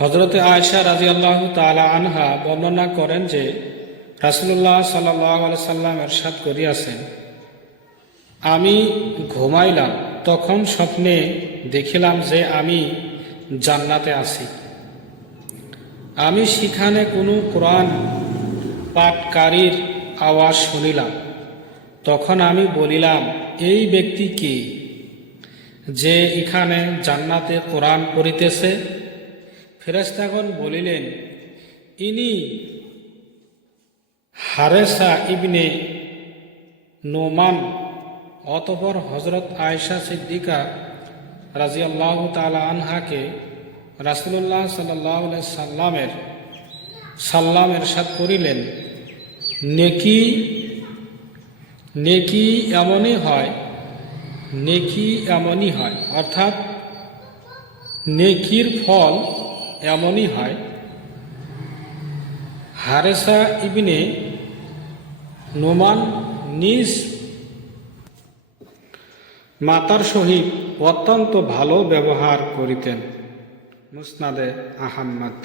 হযরতে আয়েশা রাদিয়াল্লাহু তাআলা আনহা বর্ণনা করেন যে রাসূলুল্লাহ সাল্লাল্লাহু আলাইহি সাল্লাম ইরশাদ করিয়াছেন, আমি ঘুমাইলাম, তখন স্বপ্নে দেখিলাম যে আমি জান্নাতে আছি। আমি সেখানে কোনো কোরআন পাঠকারীর আওয়াজ শুনিলাম। তখন আমি বলিলাম, এই ব্যক্তি কে, যে এখানে জান্নাতে কোরআন পড়িতেছে? ফেরেশতাগণ বলিলেন, ইনি হারেসা ইবনে নোমান। অতঃপর হযরত আয়েশা সিদ্দিকা রাদিয়াল্লাহু তাআলা আনহাকে রাসূলুল্লাহ সাল্লাল্লাহু আলাইহি সাল্লাম ইরশাদ করিলেন, নেকি নেকি এমনই হয়, অর্থাৎ নেকির ফল এমনই হয়। হারেসা ইবনে নোমান নিজ মাতার সহিত অত্যন্ত ভালো ব্যবহার করিতেন। মুসনাদে আহমদ।